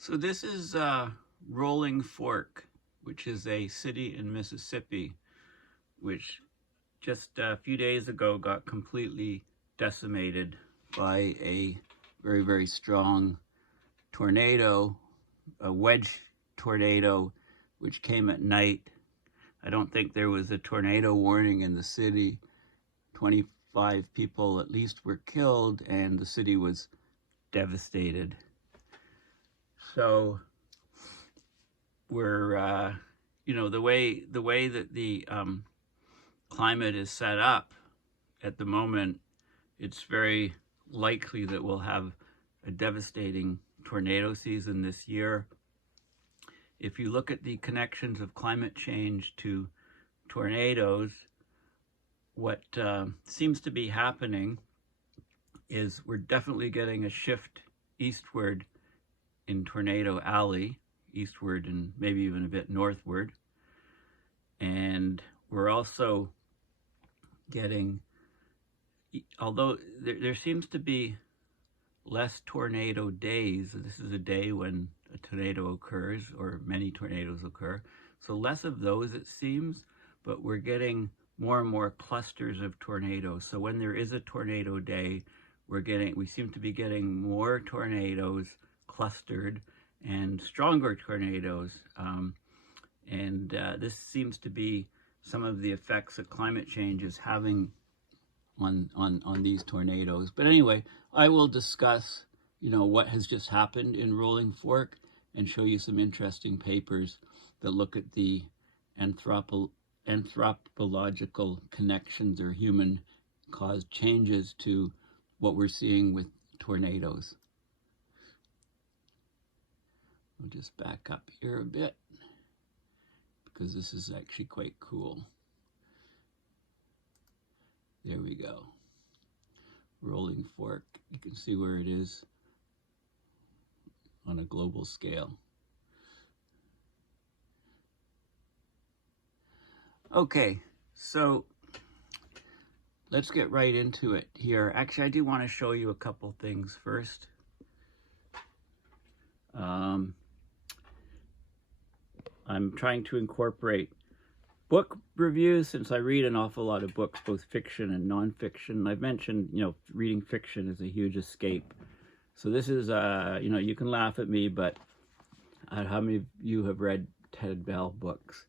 So this is Rolling Fork, which is a city in Mississippi, which just a few days ago got completely decimated by a very, very strong tornado, a wedge tornado, which came at night. I don't think there was a tornado warning in the city. 25 people at least were killed, and the city was devastated. So we're, the way that the climate is set up at the moment, it's very likely that we'll have a devastating tornado season this year. If you look at the connections of climate change to tornadoes, what seems to be happening is we're definitely getting a shift eastward in Tornado Alley, eastward and maybe even a bit northward. And we're also getting, although there seems to be less tornado days, this is a day when a tornado occurs or many tornadoes occur, so less of those it seems, but we're getting more and more clusters of tornadoes. So when there is a tornado day, we seem to be getting more tornadoes clustered and stronger tornadoes. This seems to be some of the effects that climate change is having on these tornadoes. But anyway, I will discuss, what has just happened in Rolling Fork and show you some interesting papers that look at the anthropological connections or human-caused changes to what we're seeing with tornadoes. We'll just back up here a bit because this is actually quite cool. There we go. Rolling Fork. You can see where it is on a global scale. Okay, so let's get right into it here. Actually, I do want to show you a couple things first. I'm trying to incorporate book reviews since I read an awful lot of books, both fiction and nonfiction. I've mentioned, reading fiction is a huge escape. So this is, you can laugh at me, but how many of you have read Ted Bell books?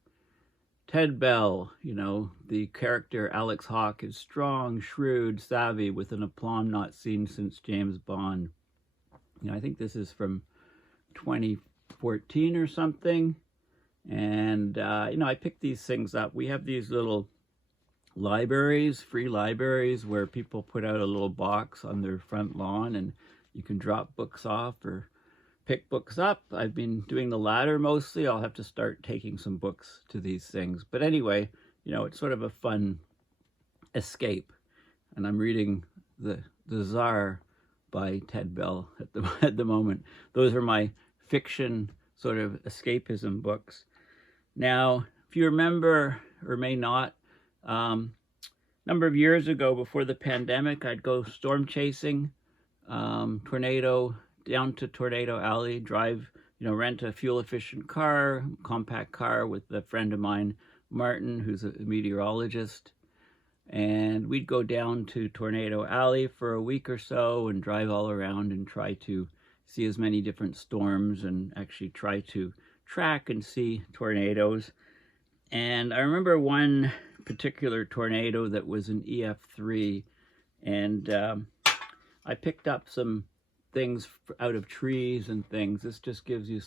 Ted Bell, the character Alex Hawke is strong, shrewd, savvy, with an aplomb not seen since James Bond. I think this is from 2014 or something. And, I picked these things up. We have these little libraries, free libraries, where people put out a little box on their front lawn and you can drop books off or pick books up. I've been doing the latter mostly. I'll have to start taking some books to these things. But anyway, it's sort of a fun escape. And I'm reading The Tsar by Ted Bell at the moment. Those are my fiction sort of escapism books. Now, if you remember, or may not, a number of years ago before the pandemic, I'd go storm chasing, down to Tornado Alley, drive, rent a fuel-efficient car, compact car with a friend of mine, Martin, who's a meteorologist. And we'd go down to Tornado Alley for a week or so and drive all around and try to see as many different storms and actually try to track and see tornadoes. And I remember one particular tornado that was an EF3, and I picked up some things out of trees and things. This just gives you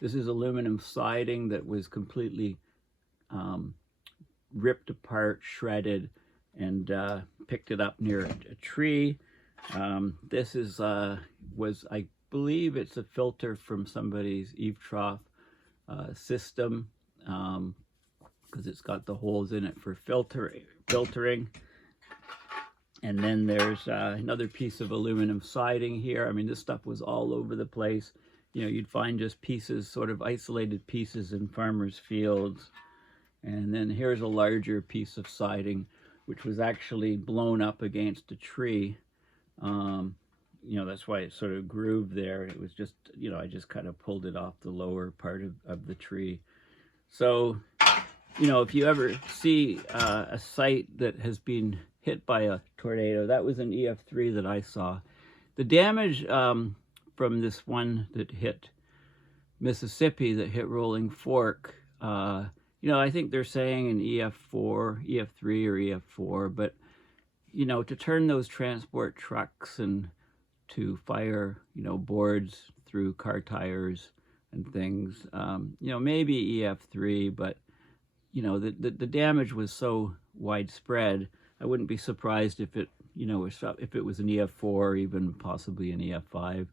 this is aluminum siding that was completely ripped apart, shredded, and picked it up near a tree. This is I believe it's a filter from somebody's eave trough system, because it's got the holes in it for filtering. And then there's another piece of aluminum siding here. I mean, this stuff was all over the place. You'd find just pieces, sort of isolated pieces in farmers' fields. And then here's a larger piece of siding, which was actually blown up against a tree. that's why it sort of grooved there. It was just, I just kind of pulled it off the lower part of the tree. So, if you ever see a site that has been hit by a tornado, that was an EF3 that I saw. The damage from this one that hit Mississippi, that hit Rolling Fork, I think they're saying an EF4, EF3 or EF4, but, to turn those transport trucks and to fire, boards through car tires and things, maybe EF3, but, the damage was so widespread, I wouldn't be surprised if it, if it was an EF4 or even possibly an EF5.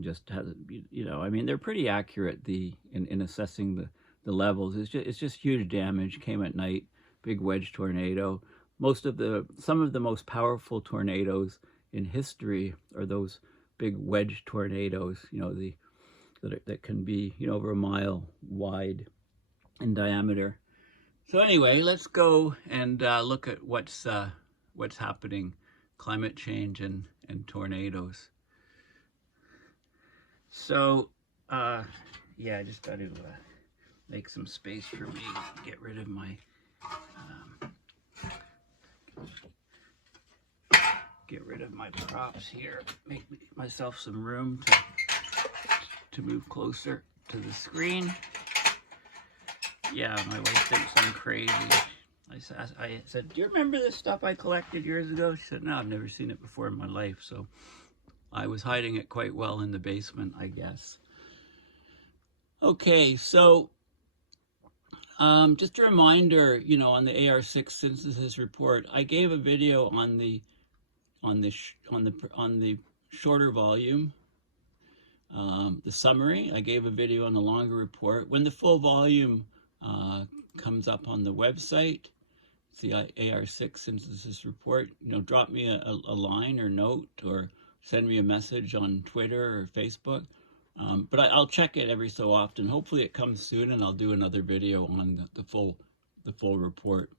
Just has, I mean, they're pretty accurate in assessing the levels. It's just huge damage. Came at night, big wedge tornado. Some of the most powerful tornadoes in history are those big wedge tornadoes, that can be, over a mile wide in diameter. So anyway, let's go and look at what's happening, climate change and tornadoes. So, yeah, I just got to make some space for me, get rid of my props here, make myself some room to move closer to the screen. Yeah, my wife thinks I'm crazy. I said, do you remember this stuff I collected years ago? She said, no, I've never seen it before in my life. So I was hiding it quite well in the basement, I guess. Okay, so just a reminder, on the AR6 synthesis report, I gave a video on the shorter volume, the summary. I gave a video on the longer report. When the full volume comes up on the website, it's the AR6 synthesis report, drop me a line or note, or send me a message on Twitter or Facebook. But I'll check it every so often. Hopefully it comes soon, and I'll do another video on the full report.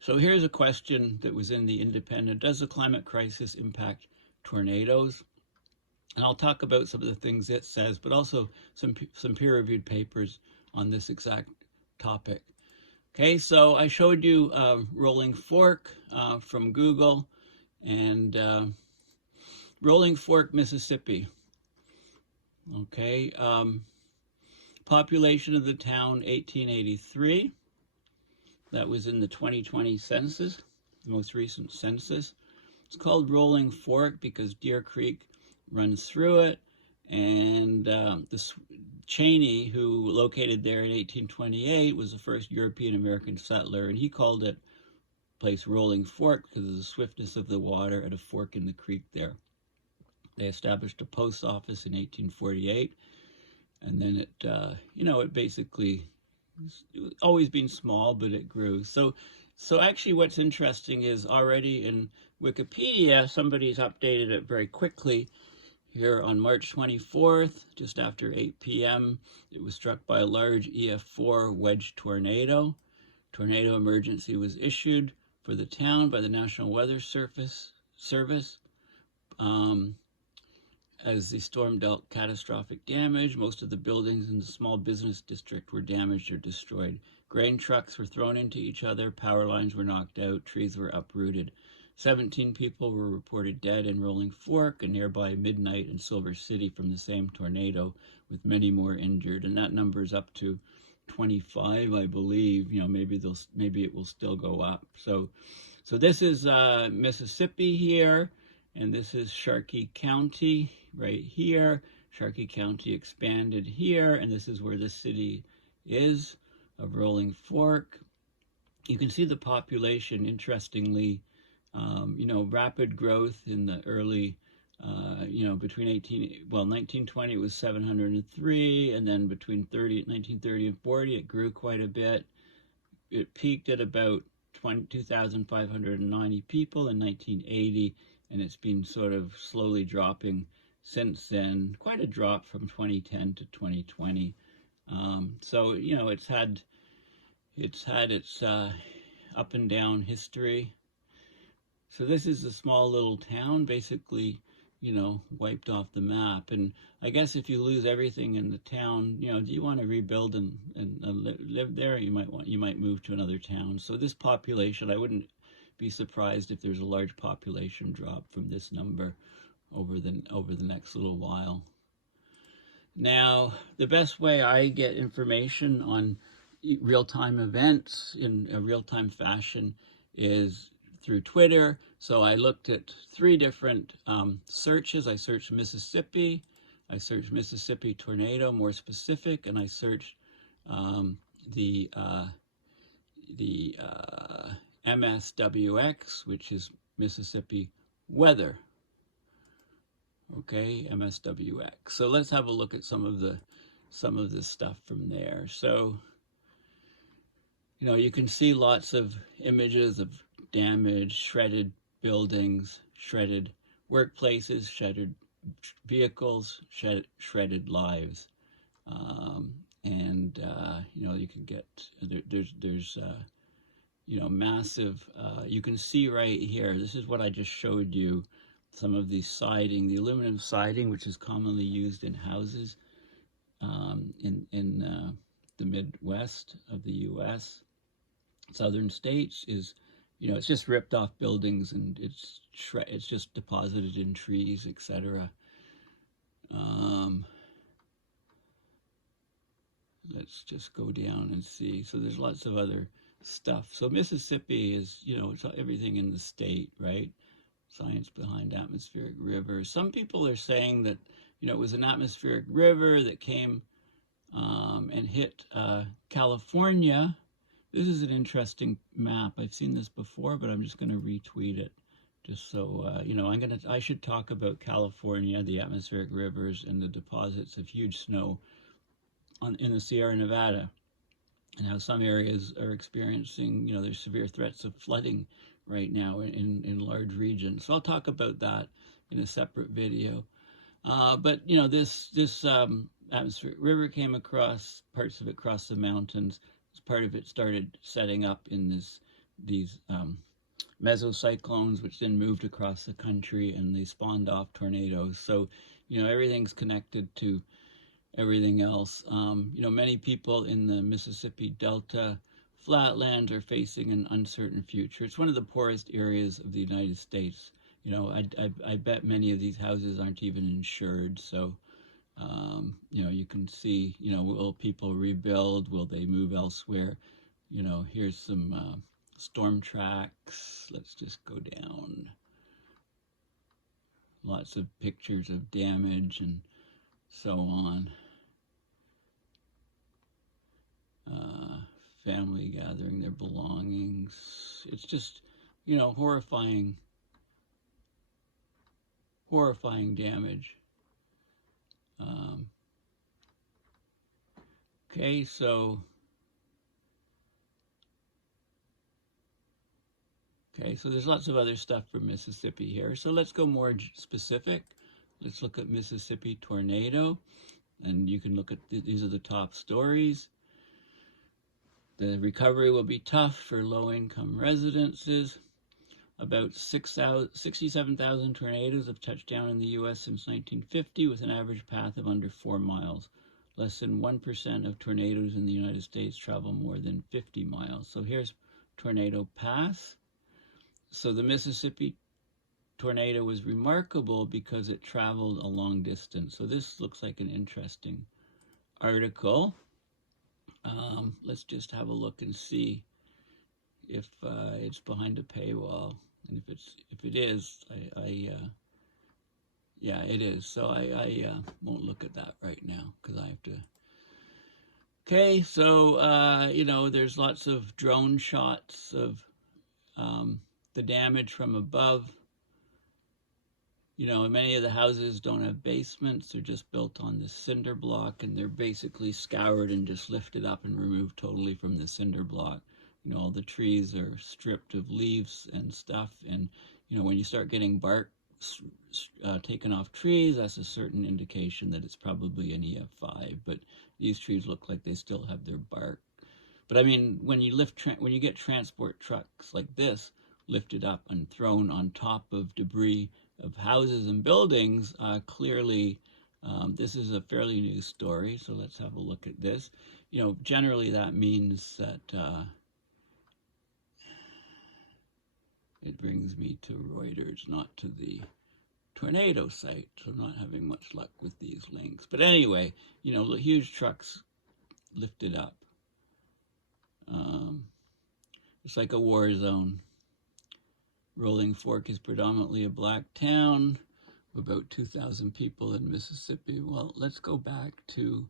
So here's a question that was in the Independent. Does the climate crisis impact tornadoes? And I'll talk about some of the things it says, but also some peer-reviewed papers on this exact topic. Okay, so I showed you Rolling Fork from Google, and Rolling Fork, Mississippi. Okay, population of the town, 1883. That was in the 2020 census, the most recent census. It's called Rolling Fork because Deer Creek runs through it, and this Cheney, who located there in 1828, was the first European-American settler, and he called it place Rolling Fork because of the swiftness of the water at a fork in the creek there. They established a post office in 1848, and then it, it basically, it's always been small, but it grew. So actually what's interesting is already in Wikipedia, somebody's updated it very quickly. Here on March 24th, just after 8 p.m., it was struck by a large EF4 wedge tornado. Tornado emergency was issued for the town by the National Weather Service as the storm dealt catastrophic damage. Most of the buildings in the small business district were damaged or destroyed. Grain trucks were thrown into each other, power lines were knocked out, trees were uprooted. 17 people were reported dead in Rolling Fork, and nearby Midnight and Silver City from the same tornado, with many more injured. And that number is up to 25, I believe. Maybe it will still go up. So this is Mississippi here, and this is Sharkey County right here. Sharkey County expanded here, and this is where the city is of Rolling Fork. You can see the population, interestingly, rapid growth in the early, between 1920 it was 703, and then between 1930 and 40 it grew quite a bit. It peaked at about 2,590 people in 1980, and it's been sort of slowly dropping since then. Quite a drop from 2010 to 2020. So it's had its up and down history. So this is a small little town. Basically, wiped off the map. And I guess if you lose everything in the town, do you want to rebuild and live there? You might move to another town. So this population, I wouldn't be surprised if there's a large population drop from this number over the next little while. Now, the best way I get information on real-time events in a real-time fashion is through Twitter. So I looked at 3 different searches. I searched Mississippi, I searched Mississippi tornado, more specific, and I searched the MSWX, which is Mississippi weather. Okay, MSWX. So let's have a look at some of the stuff from there. So, you can see lots of images of damage, shredded buildings, shredded workplaces, shredded vehicles, shredded lives. You can get, there's massive, you can see right here, this is what I just showed you, some of the siding, the aluminum siding, which is commonly used in houses in the Midwest of the U.S. Southern states is, it's just ripped off buildings and it's just deposited in trees, etc. Let's just go down and see. So there's lots of other stuff. So Mississippi is, it's everything in the state, right? Science behind atmospheric rivers. Some people are saying that, it was an atmospheric river that came and hit California. This is an interesting map. I've seen this before, but I'm just going to retweet it, just so I should talk about California, the atmospheric rivers, and the deposits of huge snow in the Sierra Nevada, and how some areas are experiencing, there's severe threats of flooding right now in large regions. So I'll talk about that in a separate video. But this atmospheric river came across, parts of it crossed the mountains. Part of it started setting up in these mesocyclones, which then moved across the country, and they spawned off tornadoes. So everything's connected to everything else. Many people in the Mississippi Delta flatlands are facing an uncertain future. It's one of the poorest areas of the United States. I bet many of these houses aren't even insured. So, you can see, will people rebuild? Will they move elsewhere? Here's some storm tracks. Let's just go down. Lots of pictures of damage and so on. Family gathering their belongings. It's just, horrifying damage. Okay, so there's lots of other stuff from Mississippi here. So let's go more specific. Let's look at Mississippi tornado, and you can look at these are the top stories. The recovery will be tough for low-income residences. About 67,000 tornadoes have touched down in the U.S. since 1950, with an average path of under 4 miles. Less than 1% of tornadoes in the United States travel more than 50 miles. So here's tornado pass. So the Mississippi tornado was remarkable because it traveled a long distance. So this looks like an interesting article. Let's just have a look and see if it's behind a paywall, and if it is, yeah, it is. So I won't look at that right now because I have to. Okay, so there's lots of drone shots of the damage from above. Many of the houses don't have basements. They're just built on this cinder block, and they're basically scoured and just lifted up and removed totally from the cinder block. All the trees are stripped of leaves and stuff. And, when you start getting bark taken off trees, that's a certain indication that it's probably an EF5. But these trees look like they still have their bark. But I mean, when you get transport trucks like this lifted up and thrown on top of debris of houses and buildings, clearly this is a fairly new story. So let's have a look at this. Generally that means that it brings me to Reuters, not to the tornado site. So I'm not having much luck with these links. But anyway, huge trucks lifted up. It's like a war zone. Rolling Fork is predominantly a black town, about 2,000 people in Mississippi. Well, let's go back to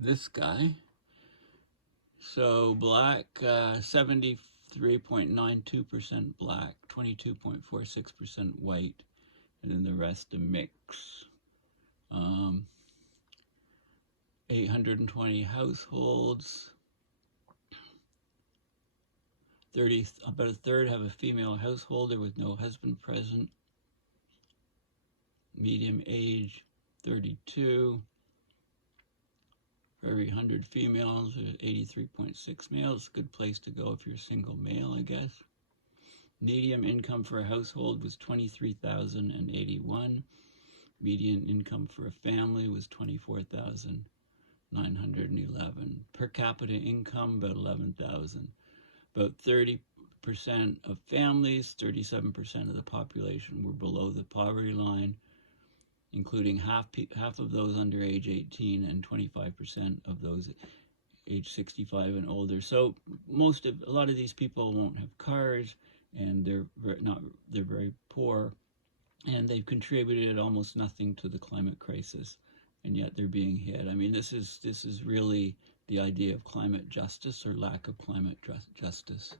this guy. So black, 73.92% black, 22.46% white, and then the rest a mix. 820 households. About a third have a female householder with no husband present. Medium age, 32. For every 100 females, 83.6 males. Good place to go if you're a single male, I guess. Median income for a household was $23,081. Median income for a family was $24,911. Per capita income, about $11,000. About 30% of families, 37% of the population were below the poverty line, including half of those under age 18 and 25% of those age 65 and older. So a lot of these people won't have cars, and they're very poor, and they've contributed almost nothing to the climate crisis, and yet they're being hit. I mean, this is really the idea of climate justice or lack of climate justice.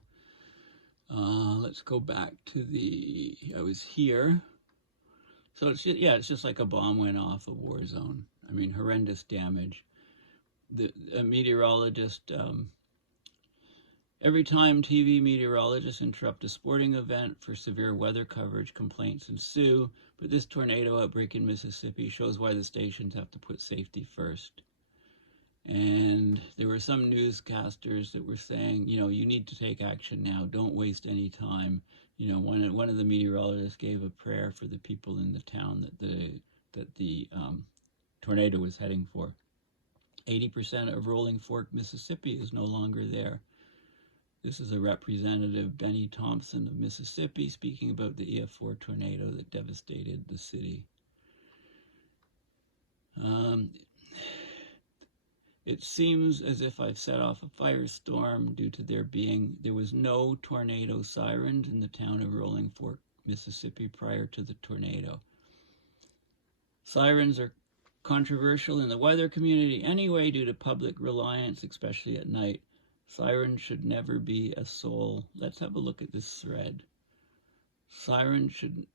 Let's go back to I was here. So it's just like a bomb went off a war zone. I mean, horrendous damage. A meteorologist, every time TV meteorologists interrupt a sporting event for severe weather coverage, complaints ensue. But this tornado outbreak in Mississippi shows why the stations have to put safety first. And there were some newscasters that were saying, you need to take action now. Don't waste any time. One of the meteorologists gave a prayer for the people in the town that the tornado was heading for. 80% of Rolling Fork, Mississippi is no longer there. This is a representative, Benny Thompson of Mississippi, speaking about the EF4 tornado that devastated the city. It seems as if I've set off a firestorm due to there was no tornado sirens in the town of Rolling Fork, Mississippi prior to the tornado. Sirens are controversial in the weather community anyway due to public reliance, especially at night. Sirens should never be a sole. Let's have a look at this thread. Sirens should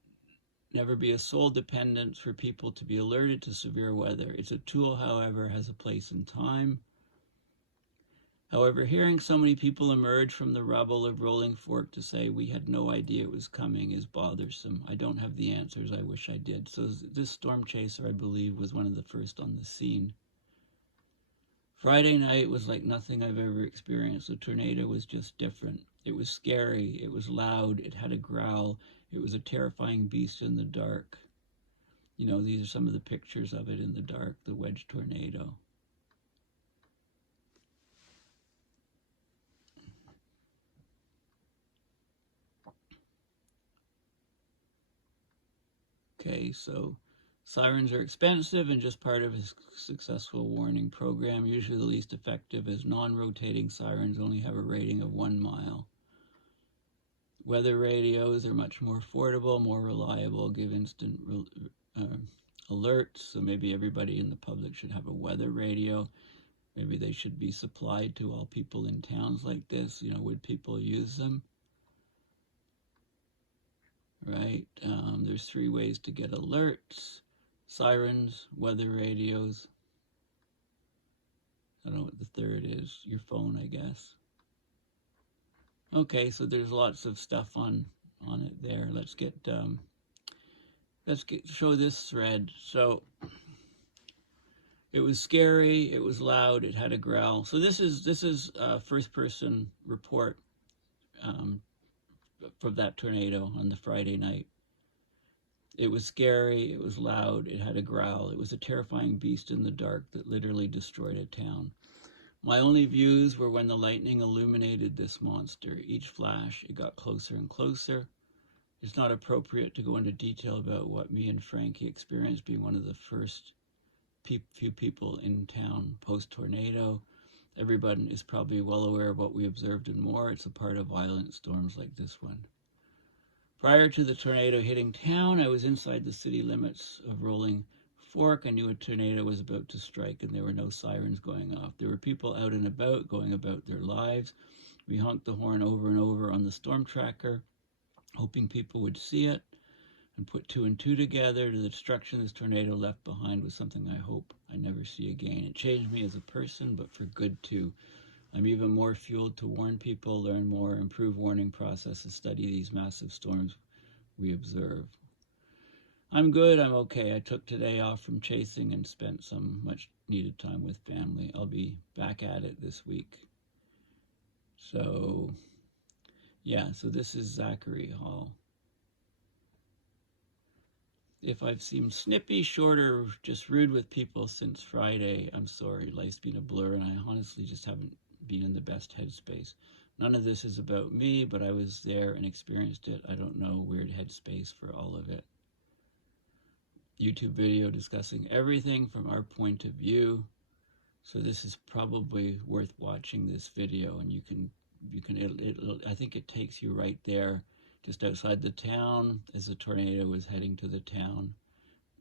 never be a sole dependence for people to be alerted to severe weather. It's a tool, however, has a place and time. However, hearing so many people emerge from the rubble of Rolling Fork to say we had no idea it was coming is bothersome. I don't have the answers. I wish I did. So this storm chaser, I believe, was one of the first on the scene. Friday night was like nothing I've ever experienced. The tornado was just different. It was scary. It was loud. It had a growl. It was a terrifying beast in the dark. These are some of the pictures of it in the dark, the wedge tornado. Okay, so sirens are expensive and just part of a successful warning program. Usually the least effective, as non-rotating sirens only have a rating of 1 mile. Weather radios are much more affordable, more reliable, give instant alerts. So maybe everybody in the public should have a weather radio. Maybe they should be supplied to all people in towns like this. Would people use them? Right? There's 3 ways to get alerts: sirens, weather radios. I don't know what the third is. Your phone, I guess. Okay, so there's lots of stuff on it there. Let's show this thread. So it was scary, it was loud, it had a growl. So this is a first-person report from that tornado on the Friday night. It was scary, it was loud, it had a growl. It was a terrifying beast in the dark that literally destroyed a town. My only views were when the lightning illuminated this monster. Each flash, it got closer and closer. It's not appropriate to go into detail about what me and Frankie experienced, being one of the first few people in town post-tornado. Everybody is probably well aware of what we observed and more. It's a part of violent storms like this one. Prior to the tornado hitting town, I was inside the city limits of Rolling Fork. I knew a tornado was about to strike and there were no sirens going off. There were people out and about, going about their lives. We honked the horn over and over on the storm tracker, hoping people would see it and put two and two together. The destruction this tornado left behind was something I hope I never see again. It changed me as a person, but for good too. I'm even more fueled to warn people, learn more, improve warning processes, study these massive storms we observe. I'm good, I'm okay. I took today off from chasing and spent some much needed time with family. I'll be back at it this week. So, yeah, so this is Zachary Hall. If I've seemed snippy, short, or just rude with people since Friday, I'm sorry. Life's been a blur and I honestly just haven't been in the best headspace. None of this is about me, but I was there and experienced it. I don't know, weird headspace for all of it. YouTube video discussing everything from our point of view. So this is probably worth watching this video, and I think it takes you right there, just outside the town, as the tornado was heading to the town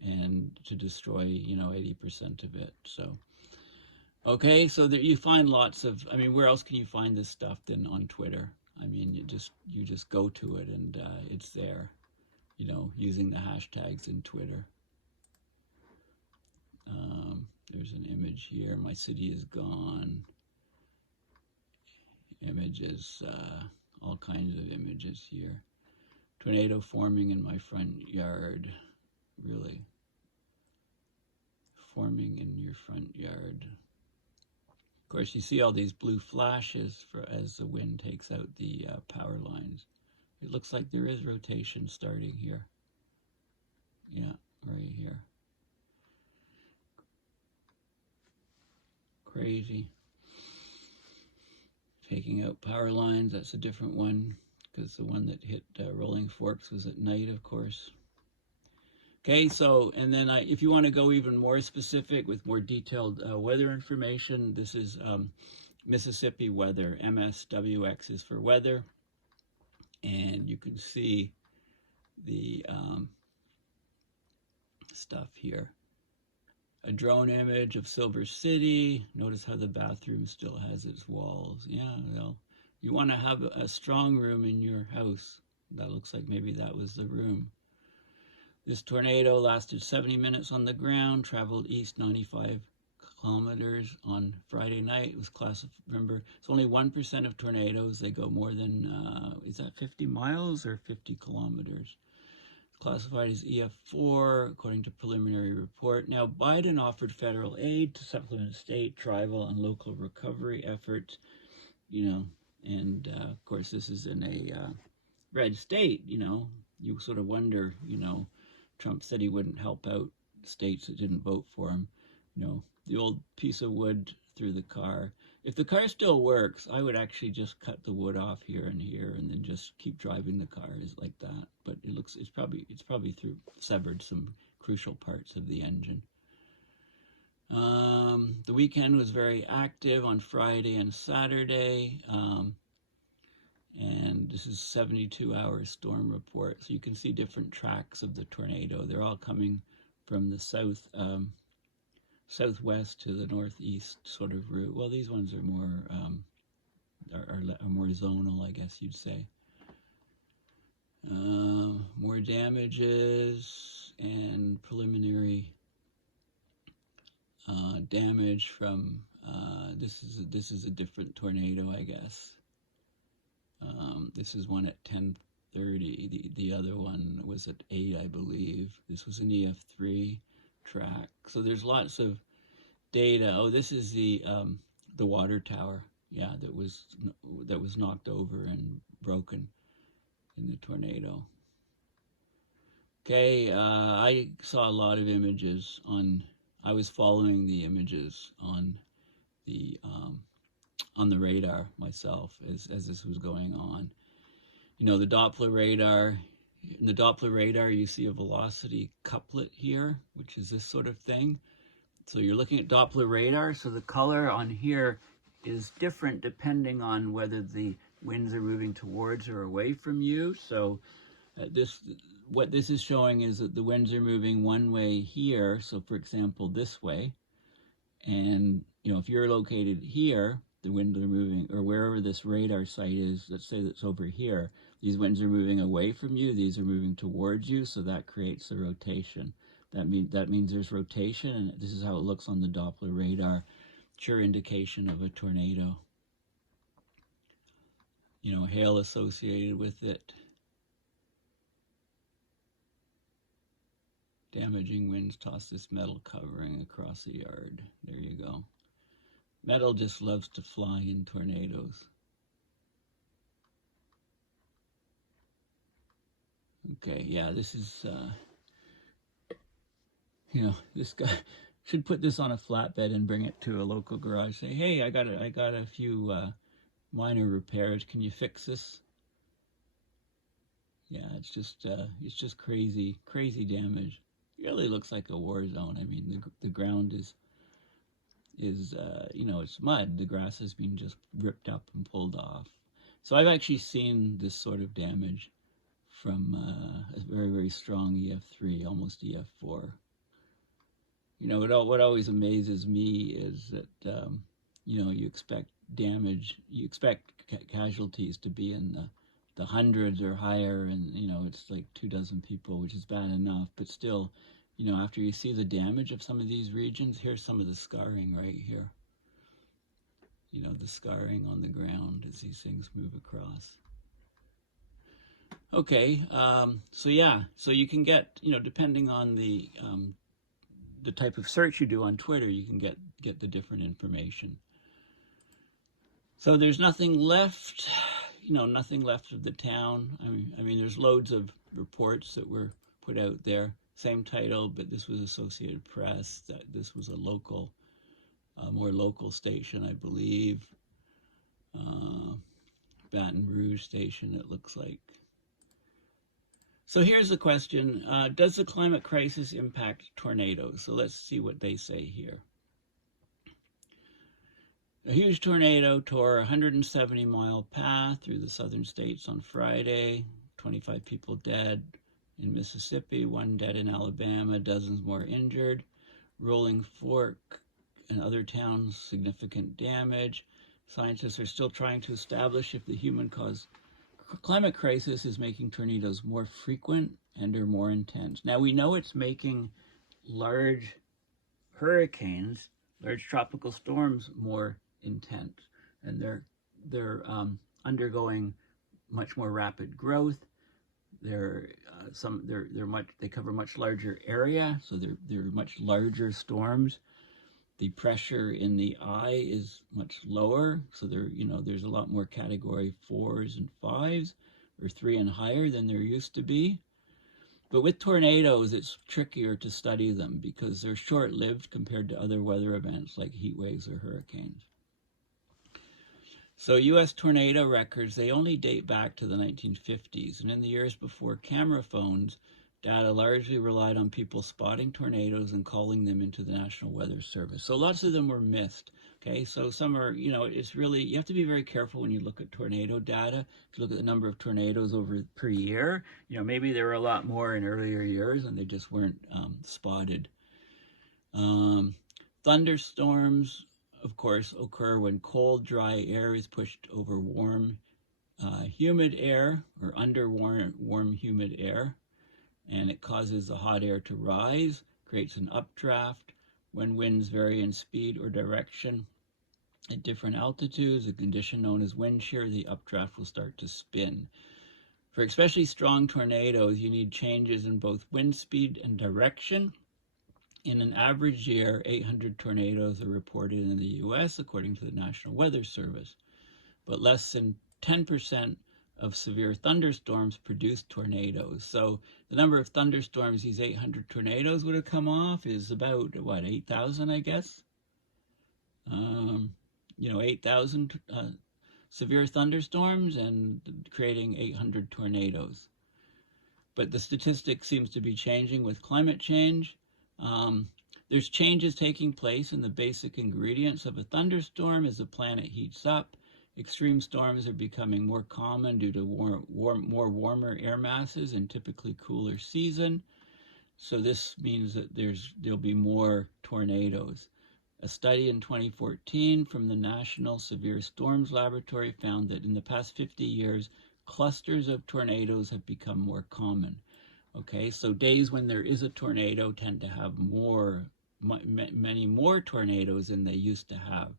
and to destroy, 80% of it. So, okay, so there you find lots of, where else can you find this stuff than on Twitter? You just go to it and it's there, using the hashtags in Twitter. There's an image here. My city is gone. Images, all kinds of images here. Tornado forming in my front yard. Really? Forming in your front yard. Of course, you see all these blue flashes as the wind takes out the power lines. It looks like there is rotation starting here. Yeah, right here. Crazy. Taking out power lines, that's a different one, because the one that hit Rolling Forks was at night, of course. Okay, so, and then if you want to go even more specific with more detailed weather information, this is Mississippi weather. MSWX is for weather. And you can see the stuff here. A drone image of Silver City. Notice how the bathroom still has its walls. Yeah, well, you want to have a strong room in your house. That looks like maybe that was the room. This tornado lasted 70 minutes on the ground, traveled east 95 kilometers on Friday night. It was classified, remember, it's only 1% of tornadoes. They go more than, is that 50 miles or 50 kilometers? Classified as EF4, according to preliminary report. Now, Biden offered federal aid to supplement state, tribal, and local recovery efforts, and of course, this is in a red state, you sort of wonder, Trump said he wouldn't help out states that didn't vote for him, the old piece of wood through the car. If the car still works, I would actually just cut the wood off here and then just keep driving the cars like that. But it's probably severed some crucial parts of the engine. The weekend was very active on Friday and Saturday. And this is 72-hour storm report. So you can see different tracks of the tornado. They're all coming from the southwest to the northeast sort of route. Well, these ones are more more zonal, I guess you'd say. More damages and preliminary damage from this is a different tornado, I guess. This is one at 10:30. The other one was at 8, I believe. This was an EF3 track. So there's lots of data. Oh, this is the water tower. Yeah, that was knocked over and broken in the tornado. Okay, I saw a lot of images I was following the images the on the radar myself as this was going on. You know, the Doppler radar. In the Doppler radar, you see a velocity couplet here, which is this sort of thing. So you're looking at Doppler radar, so the color on here is different depending on whether the winds are moving towards or away from you. So what this is showing is that the winds are moving one way here, so for example this way, and you know, if you're located here, the winds are moving, or wherever this radar site is, let's say that's over here, these winds are moving away from you, these are moving towards you, so that creates a rotation. That means there's rotation, and this is how it looks on the Doppler radar. Sure indication of a tornado. You know, hail associated with it. Damaging winds toss this metal covering across the yard. There you go. Metal just loves to fly in tornadoes. Okay, yeah, this is, you know, this guy should put this on a flatbed and bring it to a local garage. Say, hey, I got a few minor repairs. Can you fix this? Yeah, it's just crazy damage. It really looks like a war zone. I mean, the ground is you know, it's mud. The grass has been just ripped up and pulled off. So I've actually seen this sort of damage from a very strong EF3, almost EF4. You know, what always amazes me is that you know, you expect damage, you expect casualties to be in the hundreds or higher, and you know, it's like 24 people, which is bad enough, but still, you know, after you see the damage of some of these regions, here's some of the scarring right here. You know, the scarring on the ground as these things move across. Okay, so yeah, so you can get, you know, depending on the type of search you do on Twitter, you can get the different information. So there's nothing left, you know, nothing left of the town. I mean, there's loads of reports that were put out there. Same title, but this was Associated Press. That this was a local, more local station, I believe. Baton Rouge station, it looks like. So here's the question: does the climate crisis impact tornadoes? So let's see what they say here. A huge tornado tore a 170-mile path through the southern states on Friday. 25 people dead in Mississippi, 1 dead in Alabama, dozens more injured. Rolling Fork and other towns, significant damage. Scientists are still trying to establish if the human-caused climate crisis is making tornadoes more frequent and or more intense. Now we know it's making large hurricanes, large tropical storms more intense, and they're undergoing much more rapid growth. They cover much larger area, so they're much larger storms. The pressure in the eye is much lower, so there's a lot more category 4s and 5s, or 3 and higher than there used to be. But with tornadoes, it's trickier to study them because they're short-lived compared to other weather events like heat waves or hurricanes. So U.S. tornado records, they only date back to the 1950s, and in the years before camera phones, data largely relied on people spotting tornadoes and calling them into the National Weather Service. So lots of them were missed. Okay, so some are, it's really, you have to be very careful when you look at tornado data. If you look at the number of tornadoes per year, maybe there were a lot more in earlier years and they just weren't spotted. Thunderstorms, of course, occur when cold, dry air is pushed over warm, humid air, or under warm, humid air, and it causes the hot air to rise, creates an updraft. When winds vary in speed or direction at different altitudes, a condition known as wind shear, the updraft will start to spin. For especially strong tornadoes, you need changes in both wind speed and direction. In an average year, 800 tornadoes are reported in the U.S., according to the National Weather Service, but less than 10% of severe thunderstorms produced tornadoes. So the number of thunderstorms these 800 tornadoes would have come off is about, what, 8,000, I guess? 8,000 severe thunderstorms and creating 800 tornadoes. But the statistic seems to be changing with climate change. There's changes taking place in the basic ingredients of a thunderstorm as the planet heats up. Extreme storms are becoming more common due to more warmer air masses and typically cooler season. So this means that there'll be more tornadoes. A study in 2014 from the National Severe Storms Laboratory found that in the past 50 years, clusters of tornadoes have become more common. Okay, so days when there is a tornado tend to have many more tornadoes than they used to have.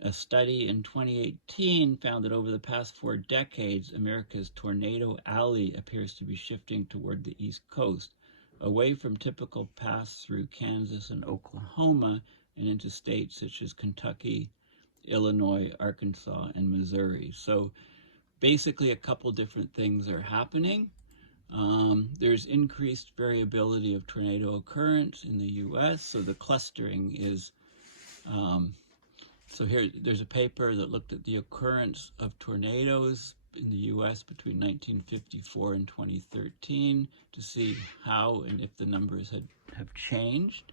A study in 2018 found that over the past 4 decades, America's tornado alley appears to be shifting toward the East Coast, away from typical paths through Kansas and Oklahoma and into states such as Kentucky, Illinois, Arkansas, and Missouri. So basically a couple different things are happening. There's increased variability of tornado occurrence in the U.S., so the clustering is, so here there's a paper that looked at the occurrence of tornadoes in the U.S. between 1954 and 2013 to see how and if the numbers have changed.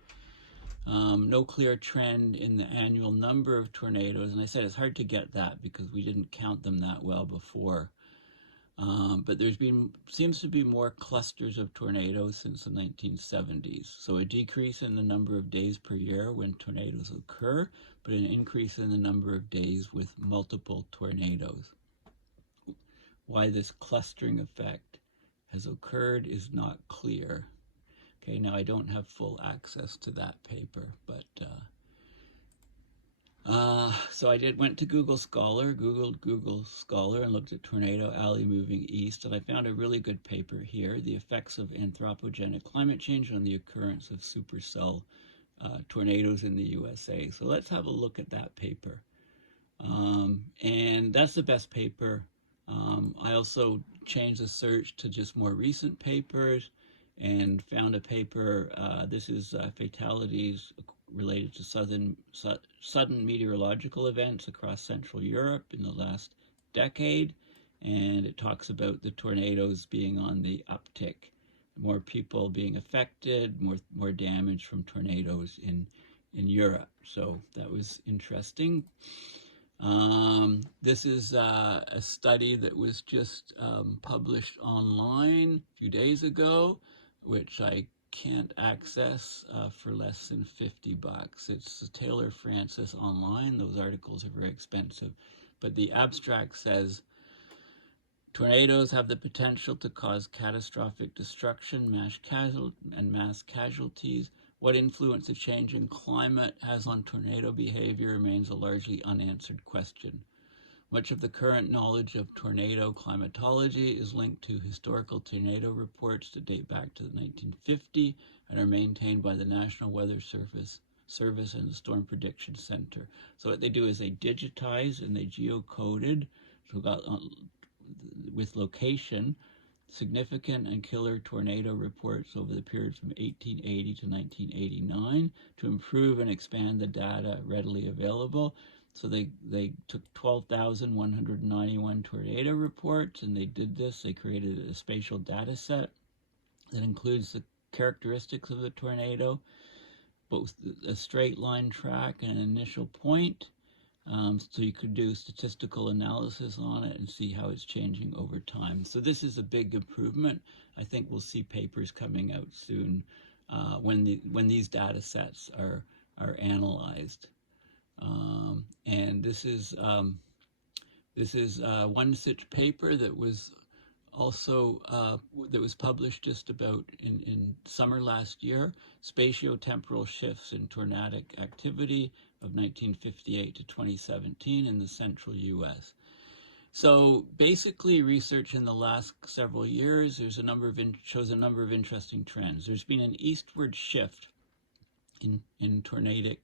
No clear trend in the annual number of tornadoes, and I said it's hard to get that because we didn't count them that well before. But seems to be more clusters of tornadoes since the 1970s. So a decrease in the number of days per year when tornadoes occur, but an increase in the number of days with multiple tornadoes. Why this clustering effect has occurred is not clear. Okay, now I don't have full access to that paper, but so I went to Googled Google Scholar and looked at tornado alley moving east, and I found a really good paper here, The Effects of Anthropogenic Climate Change on the Occurrence of Supercell Tornadoes in the USA. So let's have a look at that paper. And that's the best paper. I also changed the search to just more recent papers and found a paper, this is fatalities related to sudden meteorological events across Central Europe in the last decade, and it talks about the tornadoes being on the uptick, more people being affected, more damage from tornadoes in Europe. So that was interesting. This is a study that was just published online a few days ago, which I can't access for less than $50. It's Taylor Francis online. Those articles are very expensive. But the abstract says, tornadoes have the potential to cause catastrophic destruction, mass casualties. What influence a change in climate has on tornado behavior remains a largely unanswered question. Much of the current knowledge of tornado climatology is linked to historical tornado reports that date back to the 1950s and are maintained by the National Weather Service and the Storm Prediction Center. So what they do is they digitize and they geocoded, so with location, significant and killer tornado reports over the period from 1880 to 1989 to improve and expand the data readily available. So they took 12,191 tornado reports, and they did this. They created a spatial data set that includes the characteristics of the tornado, both a straight line track and an initial point. So you could do statistical analysis on it and see how it's changing over time. So this is a big improvement. I think we'll see papers coming out soon when these data sets are analyzed. And this is one such paper that was also that was published just about in summer last year, Spatiotemporal Shifts in Tornadic Activity of 1958 to 2017 in the central U.S. So basically, research in the last several years, shows a number of interesting trends. There's been an eastward shift in tornadic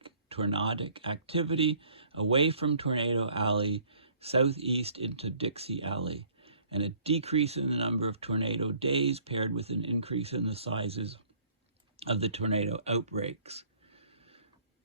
activity away from Tornado Alley southeast into Dixie Alley, and a decrease in the number of tornado days paired with an increase in the sizes of the tornado outbreaks.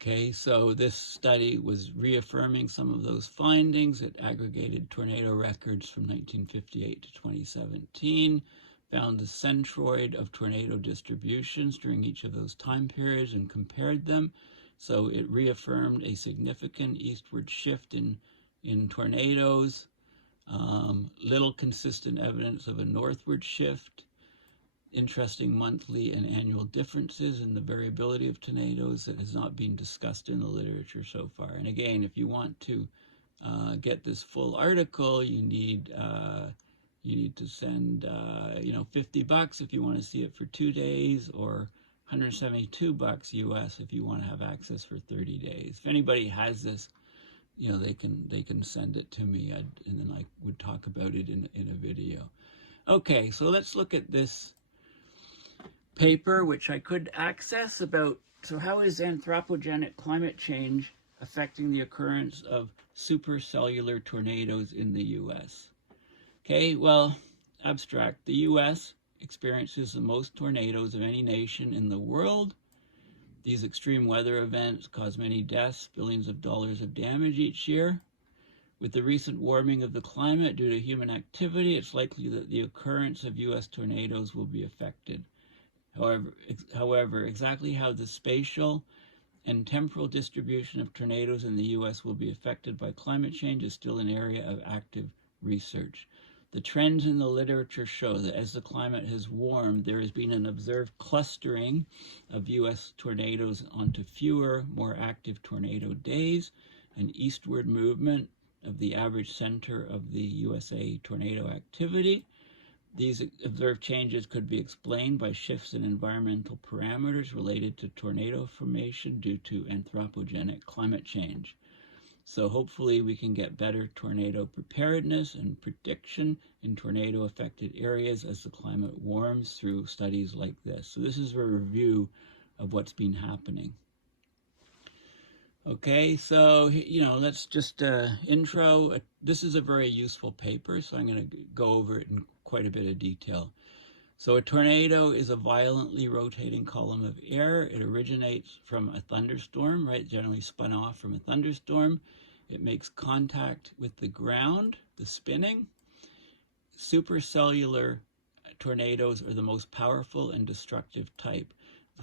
Okay, so this study was reaffirming some of those findings. It aggregated tornado records from 1958 to 2017, found the centroid of tornado distributions during each of those time periods and compared them. So it reaffirmed a significant eastward shift in tornadoes, little consistent evidence of a northward shift, interesting monthly and annual differences in the variability of tornadoes that has not been discussed in the literature so far. And again, if you want to get this full article, you need to send $50 if you want to see it for 2 days, or $172 US if you want to have access for 30 days. If anybody has this, they can send it to me, and then I would talk about it in a video. Okay, so let's look at this paper, which I could access, about, so how is anthropogenic climate change affecting the occurrence of supercellular tornadoes in the U.S.? Okay, well, abstract. The U.S. experiences the most tornadoes of any nation in the world. These extreme weather events cause many deaths, billions of dollars of damage each year. With the recent warming of the climate due to human activity, it's likely that the occurrence of U.S. tornadoes will be affected. However, exactly how the spatial and temporal distribution of tornadoes in the U.S. will be affected by climate change is still an area of active research. The trends in the literature show that as the climate has warmed, there has been an observed clustering of U.S. tornadoes onto fewer, more active tornado days, an eastward movement of the average center of the USA tornado activity. These observed changes could be explained by shifts in environmental parameters related to tornado formation due to anthropogenic climate change. So hopefully we can get better tornado preparedness and prediction in tornado-affected areas as the climate warms through studies like this. So this is a review of what's been happening. Okay, so, let's just intro. This is a very useful paper, so I'm going to go over it in quite a bit of detail. So a tornado is a violently rotating column of air. It originates from a thunderstorm, right? Generally spun off from a thunderstorm. It makes contact with the ground, the spinning. Supercellular tornadoes are the most powerful and destructive type.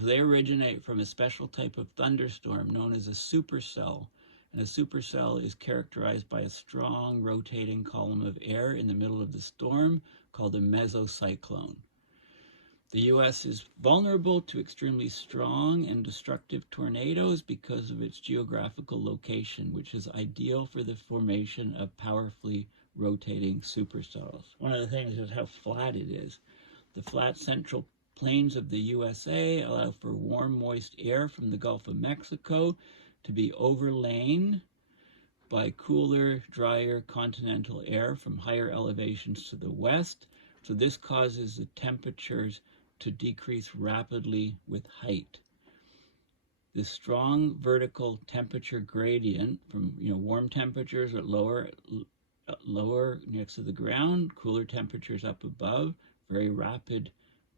They originate from a special type of thunderstorm known as a supercell. And a supercell is characterized by a strong rotating column of air in the middle of the storm called a mesocyclone. The U.S. is vulnerable to extremely strong and destructive tornadoes because of its geographical location, which is ideal for the formation of powerfully rotating supercells. One of the things is how flat it is. The flat central plains of the USA allow for warm, moist air from the Gulf of Mexico to be overlain by cooler, drier continental air from higher elevations to the west. So this causes the temperatures to decrease rapidly with height. The strong vertical temperature gradient from warm temperatures at lower next to the ground, cooler temperatures up above, very rapid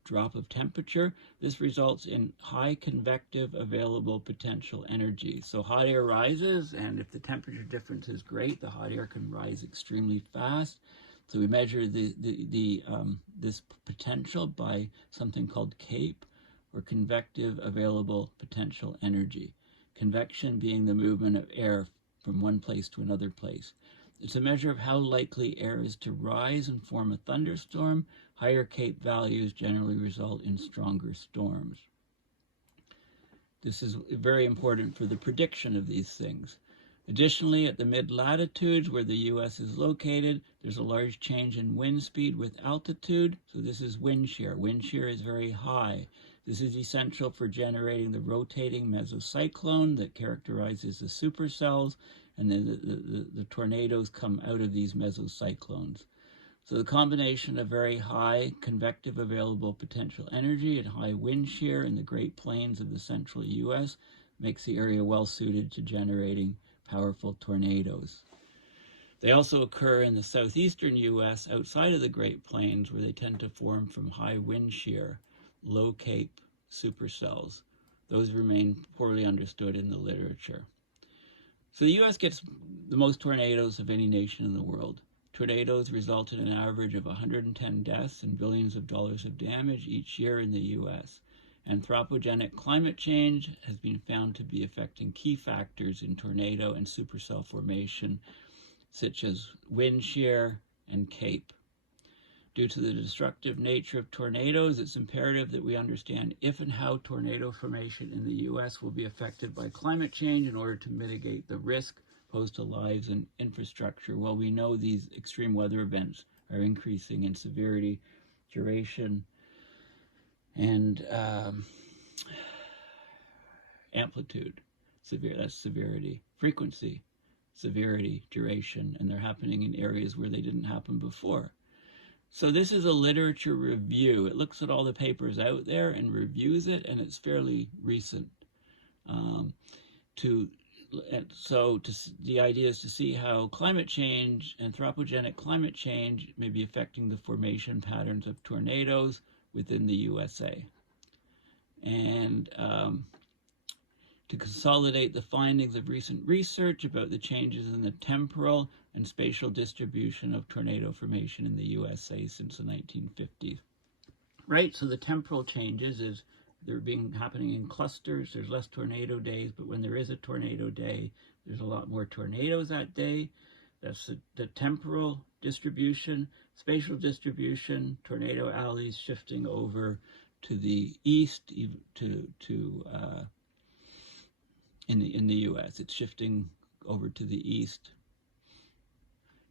drop of temperature. This results in high convective available potential energy. So hot air rises, and if the temperature difference is great, the hot air can rise extremely fast. So we measure this potential by something called CAPE, or convective available potential energy. Convection being the movement of air from one place to another place. It's a measure of how likely air is to rise and form a thunderstorm. Higher CAPE values generally result in stronger storms. This is very important for the prediction of these things. Additionally, at the mid-latitudes where the U.S. is located, there's a large change in wind speed with altitude. So this is wind shear. Wind shear is very high. This is essential for generating the rotating mesocyclone that characterizes the supercells, and then the tornadoes come out of these mesocyclones. So the combination of very high convective available potential energy and high wind shear in the Great Plains of the central U.S. makes the area well suited to generating powerful tornadoes. They also occur in the southeastern U.S. outside of the Great Plains, where they tend to form from high wind shear, low Cape supercells. Those remain poorly understood in the literature. So the U.S. gets the most tornadoes of any nation in the world. Tornadoes result in an average of 110 deaths and billions of dollars of damage each year in the U.S. Anthropogenic climate change has been found to be affecting key factors in tornado and supercell formation, such as wind shear and Cape. Due to the destructive nature of tornadoes, it's imperative that we understand if and how tornado formation in the U.S. will be affected by climate change in order to mitigate the risk posed to lives and infrastructure. Well, we know these extreme weather events are increasing in severity, duration, and amplitude. That's severity. Frequency, severity, duration, and they're happening in areas where they didn't happen before. So this is a literature review. It looks at all the papers out there and reviews it, and it's fairly recent. The idea is to see how climate change, anthropogenic climate change, may be affecting the formation patterns of tornadoes within the USA. And to consolidate the findings of recent research about the changes in the temporal and spatial distribution of tornado formation in the USA since the 1950s. Right, so the temporal changes is they're happening in clusters. There's less tornado days, but when there is a tornado day, there's a lot more tornadoes that day. That's the temporal distribution. Spatial distribution, tornado alleys shifting over to the east, in the U.S. It's shifting over to the east.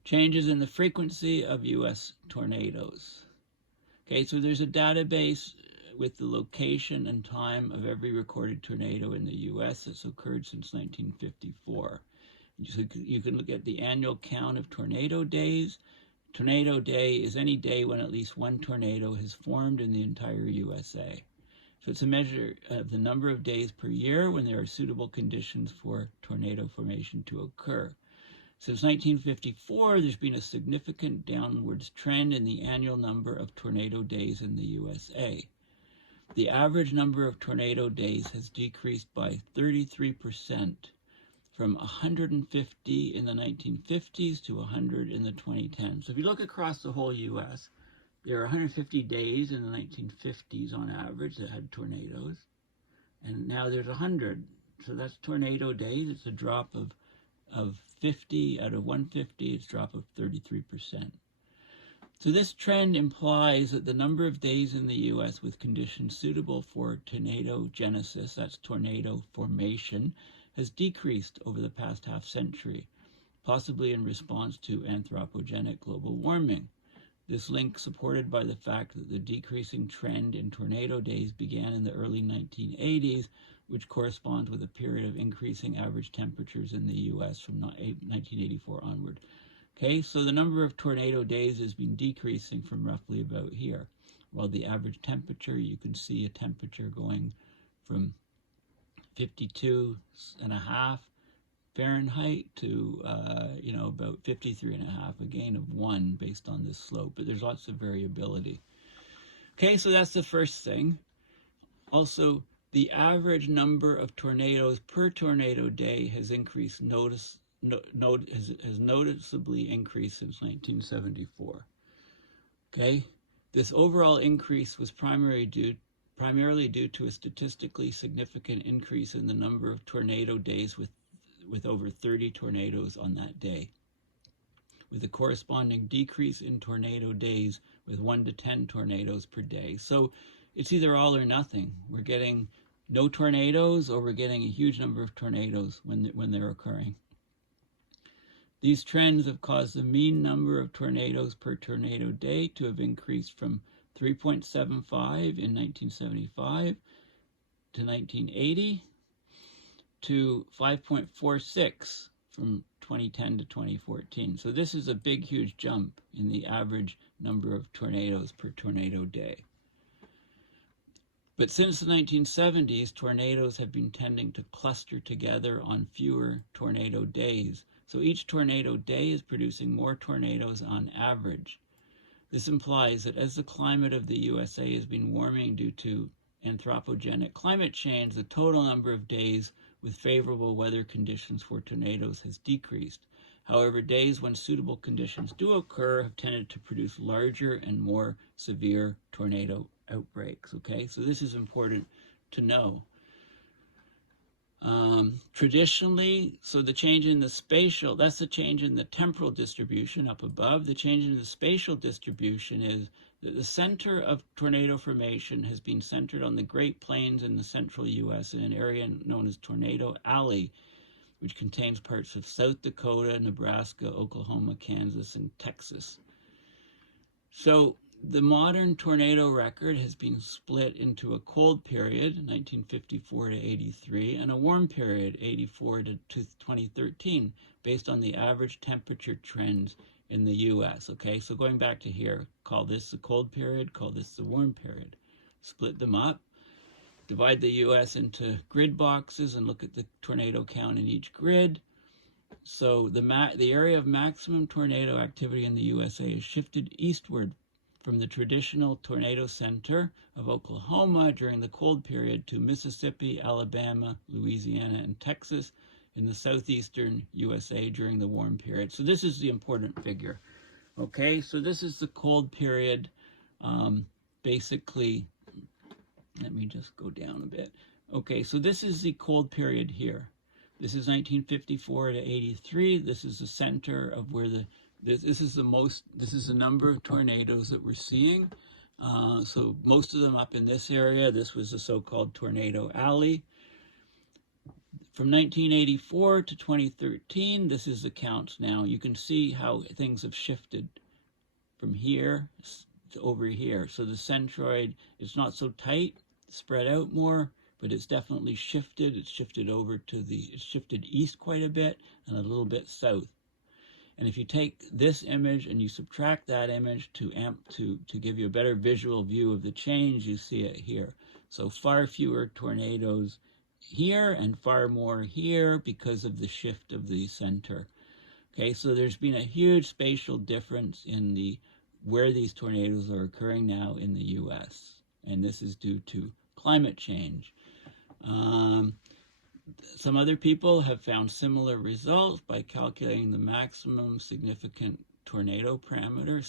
Changes in the frequency of U.S. tornadoes. Okay, so there's a database with the location and time of every recorded tornado in the U.S. that's occurred since 1954. So you can look at the annual count of tornado days. Tornado day is any day when at least one tornado has formed in the entire USA. So it's a measure of the number of days per year when there are suitable conditions for tornado formation to occur. Since 1954, there's been a significant downwards trend in the annual number of tornado days in the USA. The average number of tornado days has decreased by 33%, from 150 in the 1950s to 100 in the 2010s. So if you look across the whole U.S., there are 150 days in the 1950s on average that had tornadoes, and now there's 100. So that's tornado days. It's a drop of 50 out of 150. It's a drop of 33%. So this trend implies that the number of days in the U.S. with conditions suitable for tornadogenesis, that's tornado formation, has decreased over the past half century, possibly in response to anthropogenic global warming. This link supported by the fact that the decreasing trend in tornado days began in the early 1980s, which corresponds with a period of increasing average temperatures in the U.S. from 1984 onward. Okay, so the number of tornado days has been decreasing from roughly about here, while the average temperature, you can see a temperature going from 52.5 Fahrenheit to about 53.5, a gain of 1 based on this slope, but there's lots of variability. Okay, so that's the first thing. Also, the average number of tornadoes per tornado day has increased has noticeably increased since 1974. Okay, this overall increase was primarily due to a statistically significant increase in the number of tornado days with over 30 tornadoes on that day, with a corresponding decrease in tornado days with 1 to 10 tornadoes per day. So it's either all or nothing. We're getting no tornadoes, or we're getting a huge number of tornadoes when they're occurring. These trends have caused the mean number of tornadoes per tornado day to have increased from 3.75 in 1975 to 1980 to 5.46 from 2010 to 2014. So this is a big, huge jump in the average number of tornadoes per tornado day. But since the 1970s, tornadoes have been tending to cluster together on fewer tornado days. So each tornado day is producing more tornadoes on average. This implies that as the climate of the USA has been warming due to anthropogenic climate change, the total number of days with favorable weather conditions for tornadoes has decreased. However, days when suitable conditions do occur have tended to produce larger and more severe tornado outbreaks. Okay, so this is important to know. Traditionally, so the change in the spatial, that's the change in the temporal distribution up above. The change in the spatial distribution is that the center of tornado formation has been centered on the Great Plains in the central U.S. in an area known as Tornado Alley, which contains parts of South Dakota, Nebraska, Oklahoma, Kansas, and Texas. So the modern tornado record has been split into a cold period, 1954 to 83, and a warm period, 84 to 2013, based on the average temperature trends in the U.S. Okay, so going back to here, call this the cold period, call this the warm period. Split them up, divide the U.S. into grid boxes, and look at the tornado count in each grid. So the area of maximum tornado activity in the USA has shifted eastward from the traditional tornado center of Oklahoma during the cold period to Mississippi, Alabama, Louisiana, and Texas in the southeastern USA during the warm period. So this is the important figure. Okay, so this is the cold period. Basically, let me just go down a bit. Okay, so this is the cold period here. This is 1954 to 83. This is the center of where this is the number of tornadoes that we're seeing. So most of them up in this area. This was the so-called Tornado Alley. From 1984 to 2013, this is the counts now. You can see how things have shifted from here to over here. So the centroid is not so tight, spread out more, but it's definitely shifted. It's shifted over to it's shifted east quite a bit and a little bit south. And if you take this image and you subtract that image to give you a better visual view of the change, you see it here. So far fewer tornadoes here and far more here because of the shift of the center. Okay, so there's been a huge spatial difference in where these tornadoes are occurring now in the U.S. And this is due to climate change. Some other people have found similar results by calculating the maximum significant tornado parameter,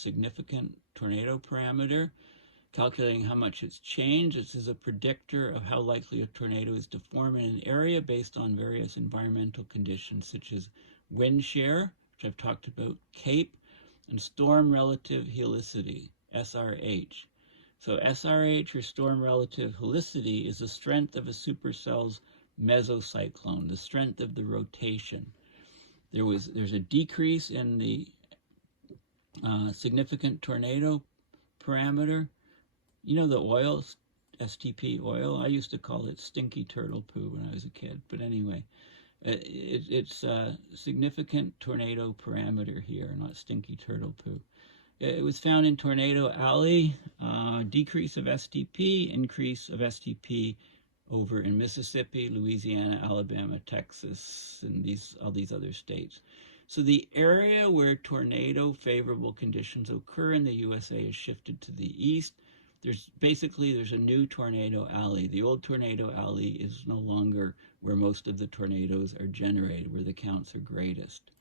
calculating how much it's changed. This is a predictor of how likely a tornado is to form in an area based on various environmental conditions such as wind shear, which I've talked about, CAPE, and storm relative helicity, SRH. So SRH, or storm relative helicity, is the strength of a supercell's mesocyclone, the strength of the rotation. There's a decrease in the significant tornado parameter. You know the oil, STP oil? I used to call it stinky turtle poo when I was a kid. But anyway, it's a significant tornado parameter here, not stinky turtle poo. It was found in Tornado Alley, decrease of STP, increase of STP over in Mississippi, Louisiana, Alabama, Texas, and all these other states. So the area where tornado favorable conditions occur in the USA is shifted to the east. There's a new Tornado Alley. The old Tornado Alley is no longer where most of the tornadoes are generated, where the counts are greatest.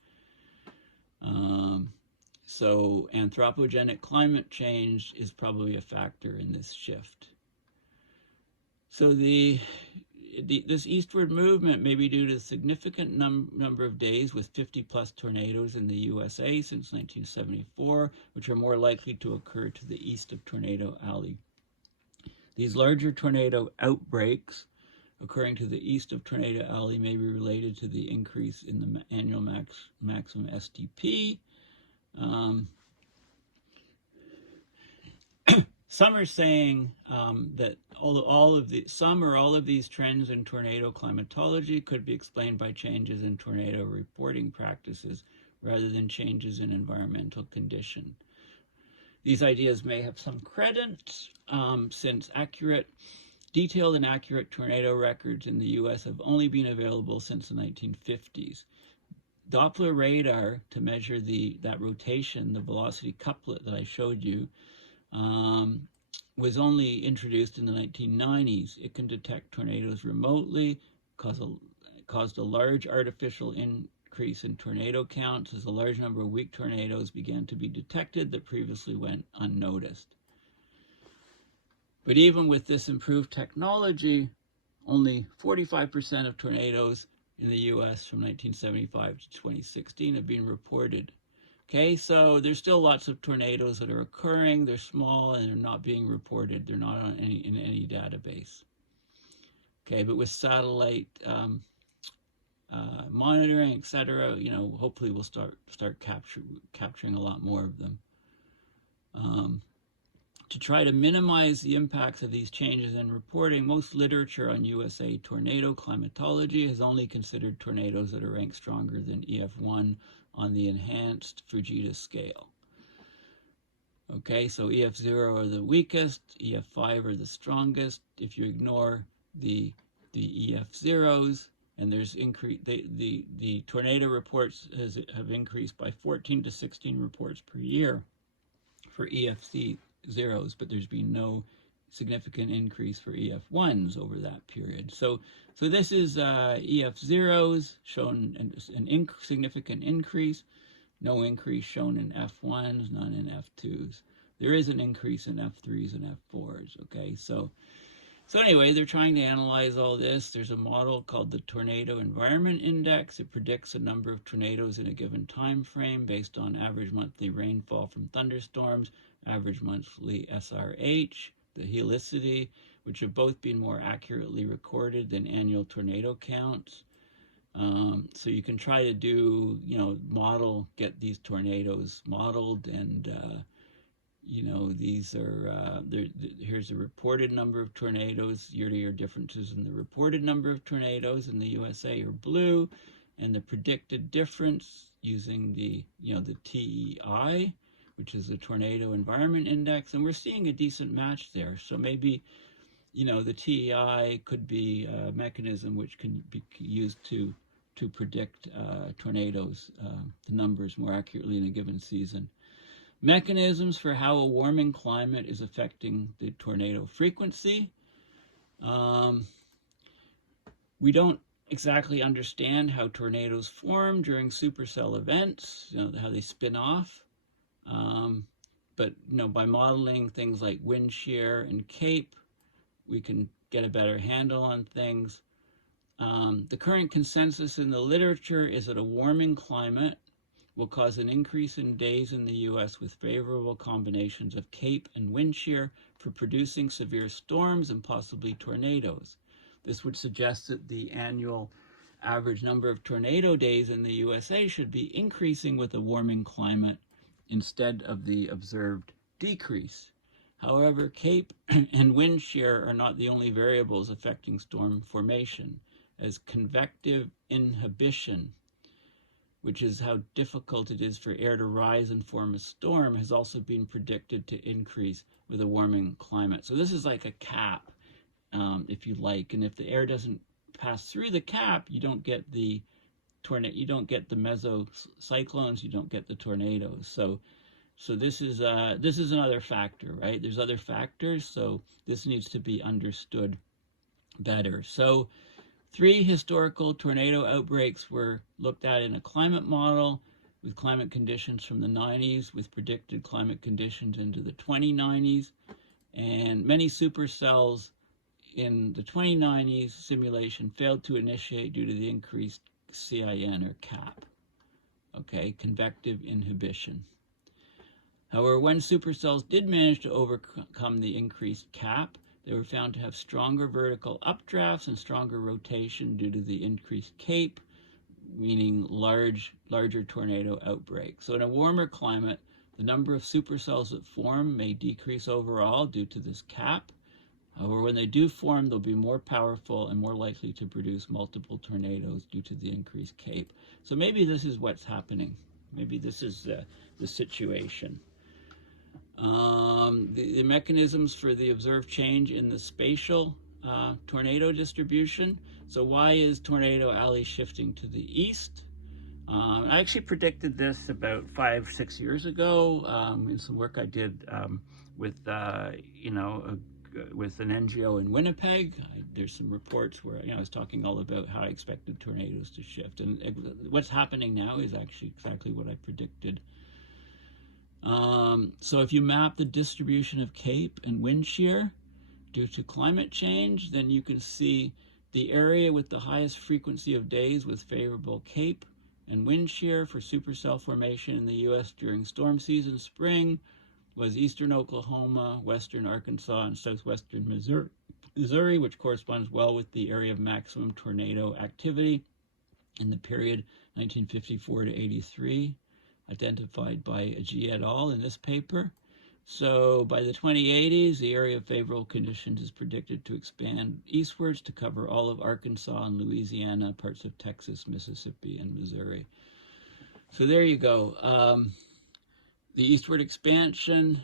So anthropogenic climate change is probably a factor in this shift. So this eastward movement may be due to a significant number of days with 50-plus tornadoes in the USA since 1974, which are more likely to occur to the east of Tornado Alley. These larger tornado outbreaks occurring to the east of Tornado Alley may be related to the increase in the annual maximum STP. Some are saying that all of these trends in tornado climatology could be explained by changes in tornado reporting practices rather than changes in environmental condition. These ideas may have some credit since detailed and accurate tornado records in the U.S. have only been available since the 1950s. Doppler radar to measure that rotation, the velocity couplet that I showed you, was only introduced in the 1990s. It can detect tornadoes remotely, caused a large artificial increase in tornado counts as a large number of weak tornadoes began to be detected that previously went unnoticed. But even with this improved technology, only 45% of tornadoes in the US from 1975 to 2016 have been reported. Okay, so there's still lots of tornadoes that are occurring. They're small and they're not being reported. They're not in any database. Okay, but with satellite monitoring, etc., hopefully we'll start capturing a lot more of them. To try to minimize the impacts of these changes in reporting, most literature on USA tornado climatology has only considered tornadoes that are ranked stronger than EF1 on the enhanced Fujita scale. Okay, so EF0 are the weakest, EF5 are the strongest. If you ignore the EF0s, and there's the tornado reports have increased by 14 to 16 reports per year for EFC zeros, but there's been no significant increase for EF1s over that period. So this is EF zeros shown an significant increase, no increase shown in F1s, none in F2s. There is an increase in F3s and F4s. Okay, so anyway, they're trying to analyze all this. There's a model called the Tornado Environment Index. It predicts the number of tornadoes in a given time frame based on average monthly rainfall from thunderstorms, average monthly SRH, the helicity, which have both been more accurately recorded than annual tornado counts. So you can try to do, get these tornadoes modeled, and these are, here's the reported number of tornadoes. Year-to-year differences in the reported number of tornadoes in the USA are blue, and the predicted difference using the TEI, which is the Tornado Environment Index, and we're seeing a decent match there. So maybe, the TEI could be a mechanism which can be used to predict tornadoes, the numbers more accurately in a given season. Mechanisms for how a warming climate is affecting the tornado frequency. We don't exactly understand how tornadoes form during supercell events, how they spin off. But by modeling things like wind shear and CAPE, we can get a better handle on things. The current consensus in the literature is that a warming climate will cause an increase in days in the U.S. with favorable combinations of CAPE and wind shear for producing severe storms and possibly tornadoes. This would suggest that the annual average number of tornado days in the USA should be increasing with a warming climate instead of the observed decrease. However, CAPE and wind shear are not the only variables affecting storm formation, as convective inhibition, which is how difficult it is for air to rise and form a storm, has also been predicted to increase with a warming climate. So this is like a cap, if you like, and if the air doesn't pass through the cap, you don't get the mesocyclones, you don't get the tornadoes. So this is another factor, right? There's other factors, so this needs to be understood better. So 3 historical tornado outbreaks were looked at in a climate model with climate conditions from the 90s with predicted climate conditions into the 2090s, and many supercells in the 2090s simulation failed to initiate due to the increased CIN or CAP, okay, convective inhibition. However, when supercells did manage to overcome the increased CAP, they were found to have stronger vertical updrafts and stronger rotation due to the increased CAPE, meaning larger tornado outbreaks. So in a warmer climate, the number of supercells that form may decrease overall due to this CAP. However, when they do form, they'll be more powerful and more likely to produce multiple tornadoes due to the increased CAPE. So maybe this is what's happening. Maybe this is the situation. The mechanisms for the observed change in the spatial tornado distribution. So why is tornado alley shifting to the east? I actually predicted this about 5-6 years ago in some work I did with, with an NGO in Winnipeg. There's some reports where I was talking all about how I expected tornadoes to shift, and what's happening now is actually exactly what I predicted. So if you map the distribution of CAPE and wind shear due to climate change, then you can see the area with the highest frequency of days with favorable CAPE and wind shear for supercell formation in the U.S. during storm season spring was eastern Oklahoma, western Arkansas, and southwestern Missouri, which corresponds well with the area of maximum tornado activity in the period 1954 to 83, identified by G et al. In this paper. So by the 2080s, the area of favorable conditions is predicted to expand eastwards to cover all of Arkansas and Louisiana, parts of Texas, Mississippi, and Missouri. So there you go. The eastward expansion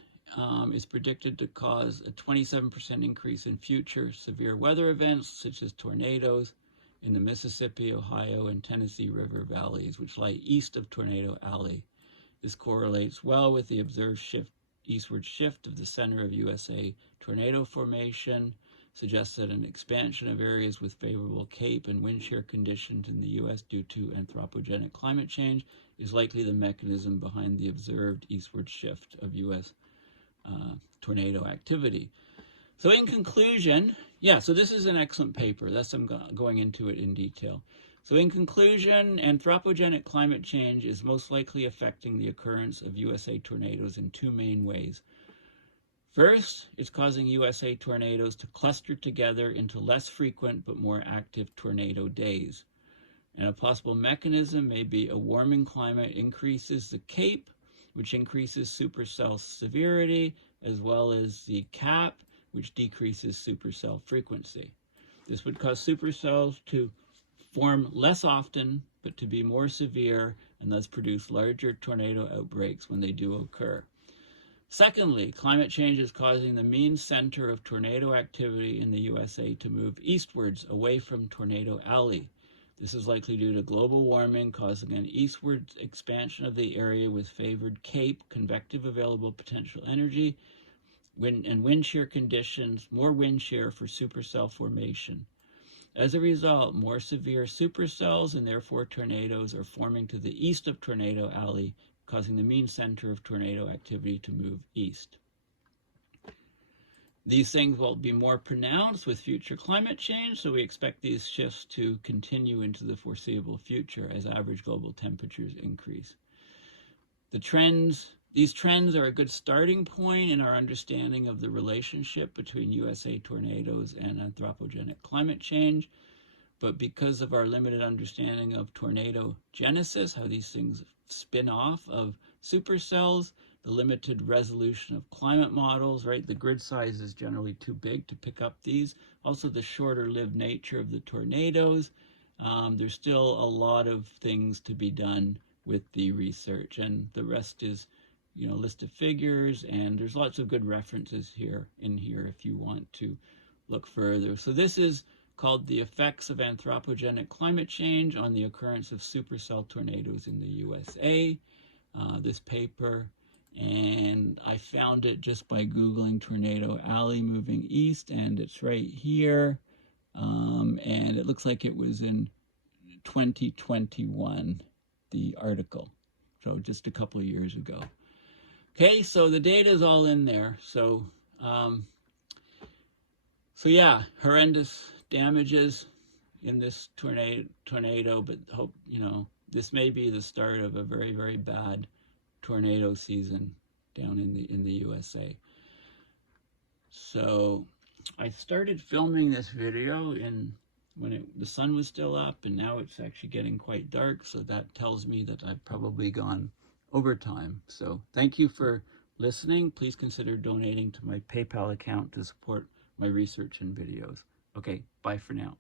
is predicted to cause a 27% increase in future severe weather events, such as tornadoes in the Mississippi, Ohio, and Tennessee River valleys, which lie east of Tornado Alley. This correlates well with the observed eastward shift of the center of USA tornado formation, suggests that an expansion of areas with favorable CAPE and wind shear conditions in the U.S. due to anthropogenic climate change is likely the mechanism behind the observed eastward shift of U.S. Tornado activity. So in conclusion, so this is an excellent paper. I'm going into it in detail. So in conclusion, anthropogenic climate change is most likely affecting the occurrence of USA tornadoes in two main ways. First, it's causing USA tornadoes to cluster together into less frequent but more active tornado days. And a possible mechanism may be a warming climate increases the CAPE, which increases supercell severity, as well as the CAP, which decreases supercell frequency. This would cause supercells to form less often, but to be more severe, and thus produce larger tornado outbreaks when they do occur. Secondly, climate change is causing the mean center of tornado activity in the USA to move eastwards away from Tornado Alley. This is likely due to global warming causing an eastward expansion of the area with favored CAPE, convective available potential energy, and wind shear conditions, more wind shear for supercell formation. As a result, more severe supercells and therefore tornadoes are forming to the east of Tornado Alley, causing the mean center of tornado activity to move east. These things will be more pronounced with future climate change, so we expect these shifts to continue into the foreseeable future as average global temperatures increase. These trends are a good starting point in our understanding of the relationship between USA tornadoes and anthropogenic climate change, but because of our limited understanding of tornado genesis, how these things spin off of supercells, the limited resolution of climate models, right? The grid size is generally too big to pick up these. Also, the shorter-lived nature of the tornadoes. There's still a lot of things to be done with the research, and the rest is list of figures, and there's lots of good references in here if you want to look further. So this is called The Effects of Anthropogenic Climate Change on the Occurrence of Supercell Tornadoes in the USA, this paper, and I found it just by Googling Tornado Alley moving east, and it's right here, and it looks like it was in 2021, the article, so just a couple of years ago. Okay, so the data is all in there. So yeah, horrendous damages in this tornado, but hope this may be the start of a very, very bad tornado season down in the USA. So I started filming this video when the sun was still up, and now it's actually getting quite dark. So that tells me that I've probably gone overtime. So thank you for listening. Please consider donating to my PayPal account to support my research and videos. Okay, bye for now.